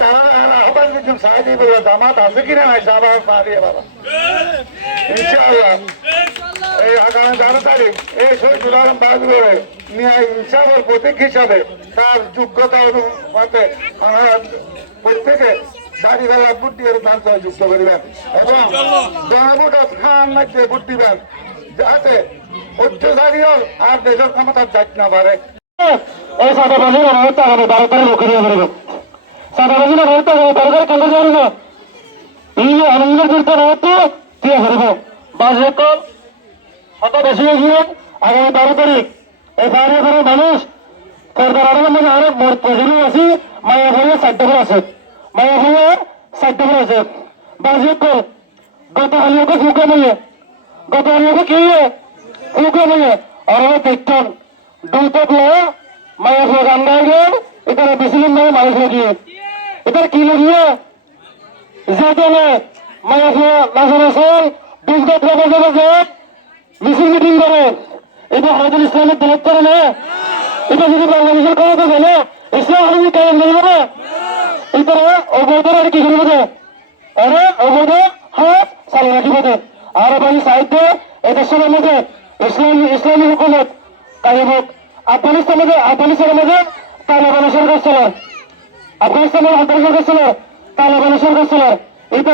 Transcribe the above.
তারা আহ্বান দিচ্ছেন সাহায্য করবে কিনা নাই সাহায্য এই আগামী তারিখ এই শহীদুল আলম বাহাদুরের নিয়ে ইনসাফের প্রতীক হিসাবে তার যোগ্যতা অনুপাতে প্রত্যেকে দাড়িওয়ালা ভোট দিয়ে দান যুক্ত করিবেন এবং গণভোট খান মধ্যে ভোট দিবেন যাতে অত্যাচারীও আর দেশের ক্ষমতার যাইতে না পারে এই আগামী বারো তারিখ বারো তারিখ কেন্দ্র যাবে না এই আনন্দের বিরুদ্ধে অনুরোধ দিয়ে বেরোবে বাজেকল অত বেশি এগিয়ে আগামী বারো তারিখ, এই বাইরে করে মানুষ সরকার আরও মানে আরও মোট প্রয়োজনে আছি মায়া ভয়ে চারটে করে আছে মায়া ভয়ে চারটে করে আছে বাজেকল গত হালিয়াকে ফুকে মইয়ে গত হালিয়াকে কি ফুকে মইয়ে আর দেখতাম দুটো মায়া গাই গেল এখানে নয় মানুষ লাগিয়ে। এটার কি লাগিয়ে? যেখানে মায়া ভয়ে মাঝে মাঝে দুর্গত যাবে যাবে যে মিছিল মিটিং করে। এটা হাজার ইসলামের দলের করে না? এটা যদি বাংলাদেশের ক্ষমতা দেয় ইসলাম আমি কায়েম না এটা অবৈধ আর কি করব আরে, অবৈধ হাত চালু রাখিব আর বাড়ি সাহিত্য এদেশের মধ্যে ইসলাম, ইসলামী হুকুমত কায়েম হোক। আফগানিস্তানের মধ্যে আফগানিস্তানের মধ্যে তালেবানের সরকার ছিল আফগানিস্তানের আন্তর্জাতিক সরকার তালেবানের সরকার ছিল। এটা